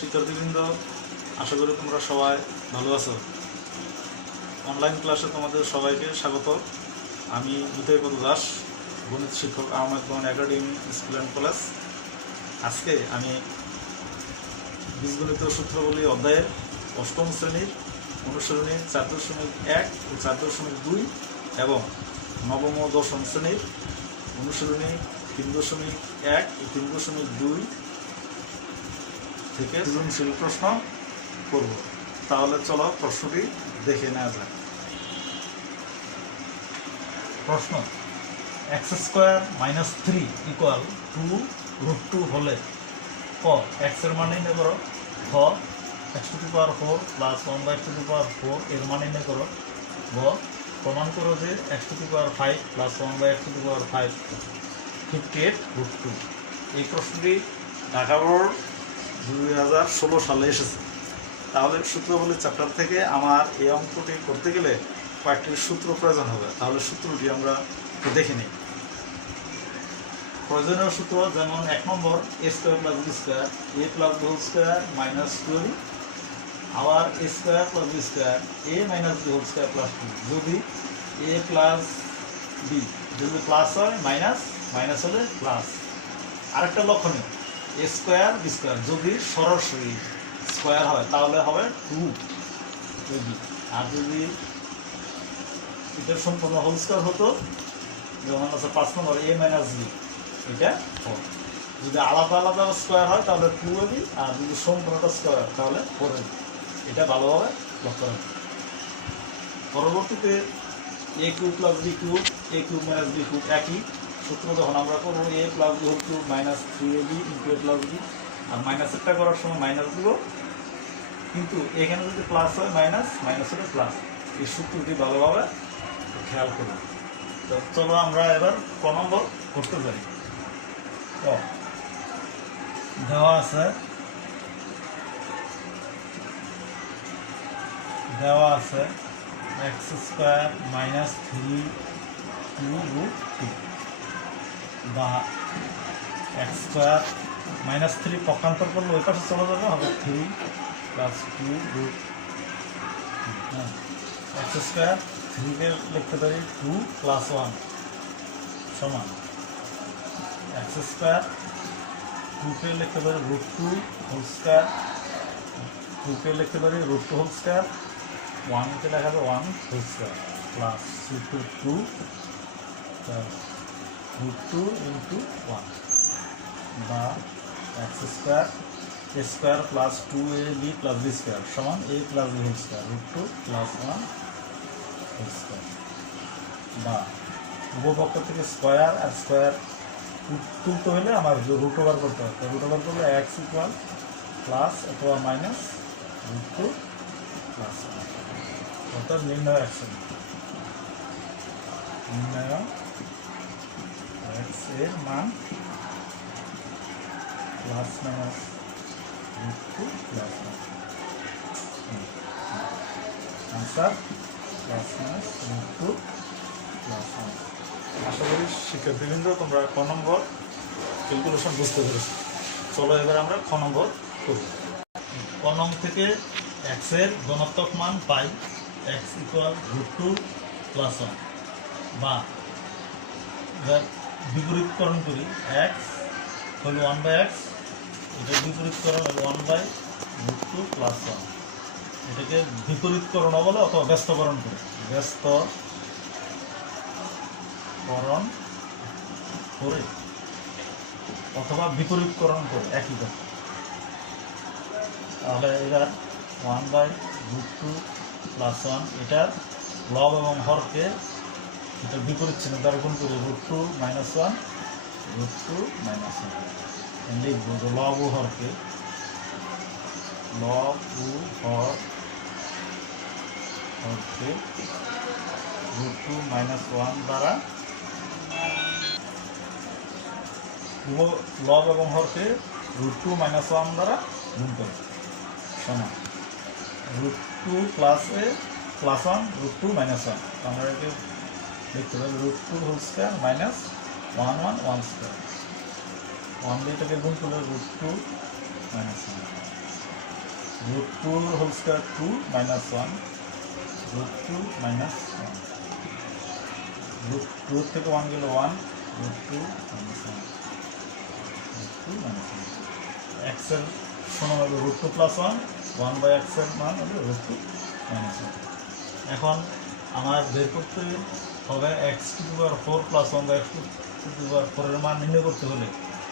শিক্ষার্থীবৃন্দ, আশা করি তোমরা সবাই ভালো আছো। অনলাইন ক্লাসে তোমাদের সবাইকে স্বাগত। আমি নেতাই দাস, গণিত শিক্ষক, Ahmed Bawani academy school and college. আজকে আমি বীজগণিত সূত্রাবলী অধ্যায়ের অষ্টম শ্রেণীর অনুশীলনী 4.1 ও 4.2 এবং নবম ও দশম শ্রেণীর অনুশীলনী 3.1 ও 3.2 থেকে সৃজনশীল প্রশ্ন করব। তাহলে চলো প্রশ্নটি দেখে নেওয়া যাক। প্রশ্ন: x² - 3 = 2√2 হলে ক x এর মান নির্ণয় করো, খ x⁴ + 1/x⁴ এর মান নির্ণয় করো, গ প্রমাণ করো যে x⁵ + 1/x⁵ 58√2। এই প্রশ্নটি ঢাকা বোর্ড 2016 সালে এসেছে। তাহলে সূত্রাবলী চ্যাপ্টার থেকে আমার এই অঙ্কটি করতে গেলে কয়েকটি সূত্র প্রয়োজন হবে। তাহলে সূত্রটি আমরা দেখে নিই। প্রয়োজনীয় সূত্র যেমন 1 নম্বর a² + b² a + b² - 12 আবার a² + b² a - b² + 2। যদি a + b যদি প্লাস হয় মাইনাস হলে প্লাস। আরেকটা লক্ষণীয়, a² b² যদি সরাসরি স্কোয়ার হয় তাহলে হবে 2ab, আর যদি এটা সম্পূর্ণ হোল স্কোয়ার হতো যেমন আছে 5 নম্বর a - b, এটা হবে। যদি আলাদা আলাদা স্কোয়ার হয় তাহলে 2ab, আর যদি সম্পূর্ণটা স্কোয়ার তাহলে 4ab। এটা ভালোভাবে লক্ষ্য রাখবে। পরবর্তীতে a³ + b³ a³ - b³ একই সূত্র যখন আমরা করবো a + b³ - 3ab × a + b, আর মাইনাসেরটা করার সময় মাইনাস দিব, কিন্তু এখানে যদি প্লাস হয় মাইনাস হলে প্লাস। এই সূত্রটি ভালোভাবে খেয়াল করুন। তো চলো আমরা এবার ক নম্বর করতে যাই। দেওয়া আছে x² - 3√2 বা x² - 3 পক্ষান্তর করলে ওই পাশে চলে যাবে, হবে 3 + 2√2। x² 3কে লিখতে পারি 2 + 1 সমান x², 2কে লিখতে পারি √2² 2কে লিখতে পারি √2², 1কে লেখা যাবে 1² প্লাস 2 √2 × 1 বা x² a² + 2ab + b² সমান a + b² √2 + 1² বা উপপক্ষ থেকে স্কোয়ার আর স্কোয়ার তুলতে হলে আমার রুট ওভার করতে হবে। রুট ওভার করলে x = প্লাস অথবা মাইনাস √2 + 1, অর্থাৎ নির্ণয় x এর মান plus minus √2 + 1। Answer plus minus √2 + 1। আশা করি শিক্ষার্থীবৃন্দ তোমরা ক নম্বর ক্যালকুলেশন বুঝতে পেরেছো। চলো এবার আমরা খ নম্বর করব। ক নং থেকে x এর ধনাত্মক মান পাই x = √2 + 1 বা বিপরীতকরণ করি x হলো 1/x, এটা বিপরীতকরণ হলো 1/√2 + 1। এটাকে বিপরীতকরণ বলে অথবা ব্যস্তকরণ করে অথবা বিপরীতকরণ করে একই কথা। তাহলে এবার 1/√2 + 1 এটার লব এবং হরকে এটা বিপরীত চিহ্ন দ্বারা গুণ করে √2 - 1 √2 - 1 লিখব যে লব ও হরকে √2 - 1 দ্বারা লব এবং হরকে √2 - 1 দ্বারা গুণ করে সমান √2 + a + 1 √2 - 1। আমরা একে লিখতে পারি √2² - 1 1 1² 1 দিয়ে এটাকে গুণ করলে √2 - 1 root 2 whole square 2 minus 1 root 2 minus 1 root 2 থেকে 1 গেল 1 root 2 minus 1 root 2 minus 1 x এর সমান হবে root 2 plus 1 1 by x এর মান হবে root 2 minus 1 এখন আমার বের করতে হবে x to the power 4 plus 1 by x to the power 4 এর মান নির্ণয় করতে হলে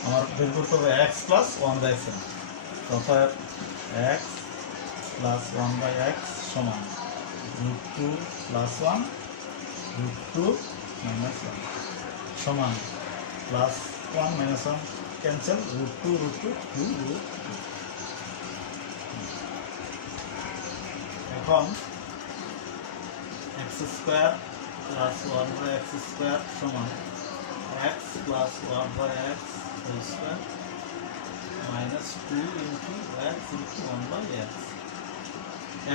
আমার বের করতে হবে x plus 1 by x অর্থাৎ x plus 1 by x সমান root 2 plus 1 root 2 minus 1 সমান plus 1 minus 1 cancel root 2 root 2 2 root 2 এখন x square plus 1 by x square সমান x plus 1 by x whole square minus 2 into x into 1 by x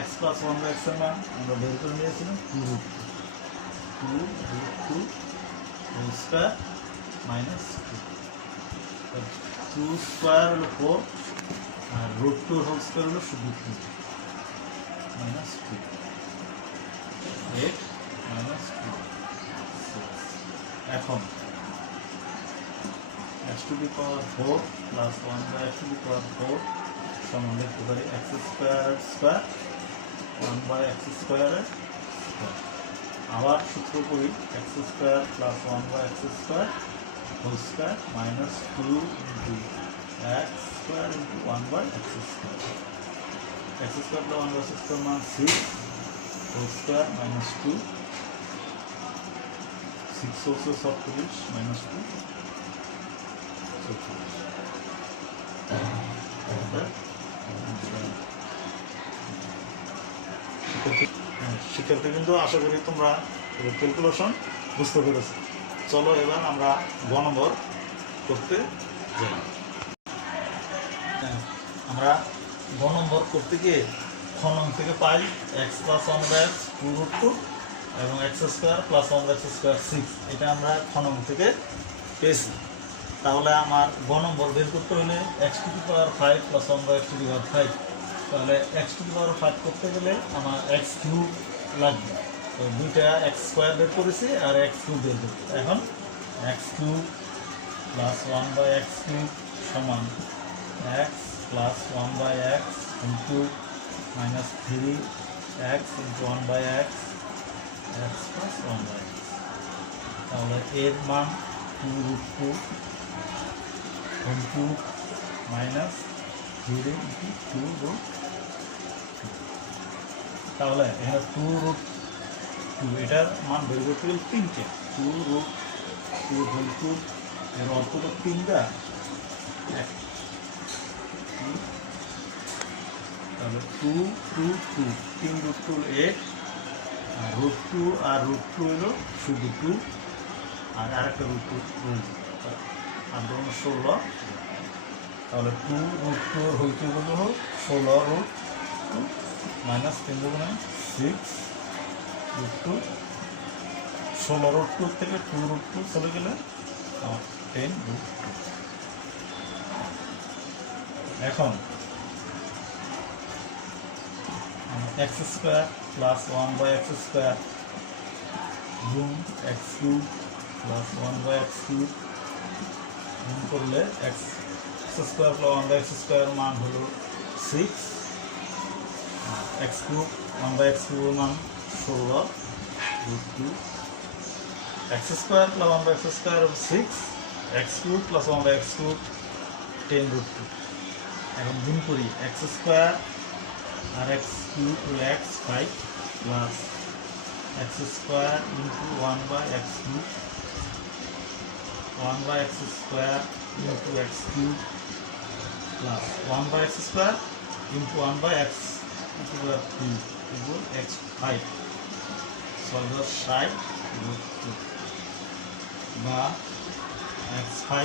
x plus 1 by x এর মান আমরা বের করে নিয়েছিলাম 2 root 2 whole square minus 2 2 square হলো 4 আর root 2 whole square হলো শুধু 2 minus 2 8 minus 2 6 এখন x to the power 4 plus 1 by x to the power 4 সমান লিখতে পারি x square square 1 by x square আবার সূত্র করি x square plus 1 by x square whole square minus 2 into x square into 1 by x square x square plus 1 by x square মান 6 whole square minus 2 6 also 37 minus 2 শিক্ষার্থী কিন্তু আশা করি তোমরা calculation বুঝতে পেরেছো। চলো এবার আমরা গ নম্বর করতে যাই। আমরা গ নম্বর করতে গিয়ে খ নং থেকে পাই x plus 1 by x 2 root 2 এবং x square plus 1 by x square 6 এটা আমরা খ নং থেকে পেয়েছি। তাহলে আমার গ নম্বর বের করতে হলে x to the power 5 plus 1 by x to the power 5 তাহলে x to the power 5 করতে গেলে আমার x কিউব লাগবে। তো দুইটা x স্কোয়ার বের করেছি আর x কিউব বের করছি। এখন x cube plus 1 by x cube সমান x plus 1 by x into minus 3x into 1 by x x plus 1 by x তাহলে এর মান 2 root 2 into minus 3 into 2 root 2 তাহলে এখানে 2 root 2 এটার মান বের করতে গেলে 3টে 2 root 2 whole cube এর অর্থ তো 3টা তাহলে 2 2 2 3 root 2 8 আর root 2 আর root 2 হলো শুধু 2 আর আরেকটা root 2 আর ধরুন 16 তাহলে 2 root 2 হইতে গেলে হোক 16 root 2 মাইনাস 3 দুগুণে 6 root 2 16 root 2 থেকে 2 root 2 চলে গেলে 10 root 2 এখন x square plus 1 by x square গুণ x cube plus 1 by x cube গুণ করলে x square plus 1 by x square মান হলো 6 x cube 1 by x cube মান 16 root 2 x square plus 1 by x square of 6 x cube plus 1 by x cube 10 root 2 এখন গুণ করি x square R x cube to x 5 plus x square into 1 by x cube 1 by x square into x cube plus 1 by x square into 1 by x into the cube equal x 5 solve the side root 2 বা x 5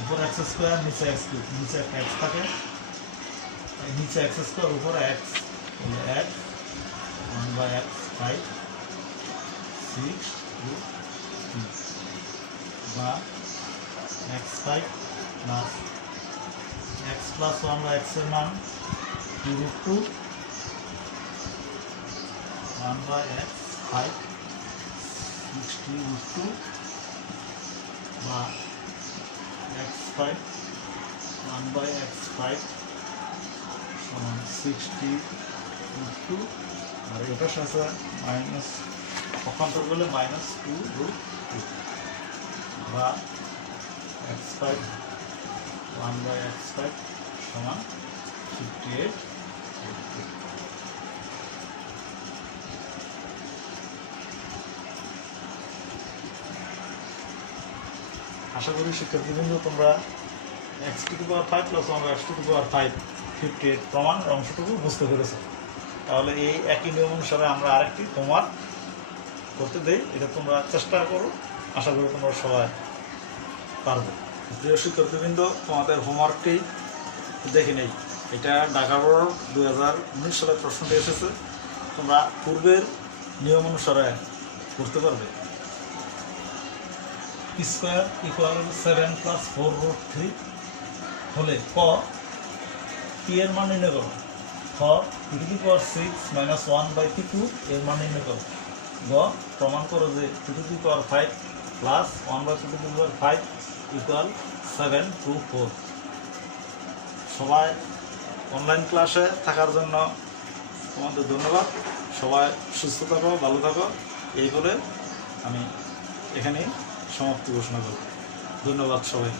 উপর x square নিচে x cube নিচে একটা x থাকে নিচে x square উপর x হলো x 1 by x 5 6 root 2 বা x5 plus x প্লাস 1 বা x এর মান 2√2 1 by x 5 60√2 বা x5 1 by x5 সমান 60√2 আর এটার সাথে মাইনাস পক্ষান্তর করলে -2√2 বা x5 1 by x5 সমান 58। আশা করি শিক্ষার্থীবৃন্দ তোমরা x to the power 5 plus 1 by x to the power 5 58 প্রমাণের অংশটুকু বুঝতে পেরেছো। তাহলে এই একই নিয়ম অনুসারে আমরা আরেকটি তোমার করতে দেই, এটা তোমরা চেষ্টা করো, আশা করি তোমরা সবাই পারবে। প্রিয় শিক্ষার্থীবৃন্দ, তোমাদের হোমওয়ার্কটি দেখে নেই। এটা ঢাকা বোর্ড 2019 সালের প্রশ্নটি এসেছে, তোমরা পূর্বের নিয়ম অনুসারে করতে পারবে। স্কোয়ার ইকুয়াল 7 প্লাস 4√3 হলে ক পি এর মান নির্ণয় করো, খ p to the power 6 minus 1 by p2 এর মান নির্ণয় করো, গ প্রমাণ করো যে p to the power 5 plus 1 by p to the power 5 equal 7 to 4। সবাই অনলাইন ক্লাসে থাকার জন্য তোমাদের ধন্যবাদ। সবাই সুস্থ থাকো, ভালো থাকো, এই বলে আমি এখানেই সমাপ্তি ঘোষণা করব। ধন্যবাদ সবাই।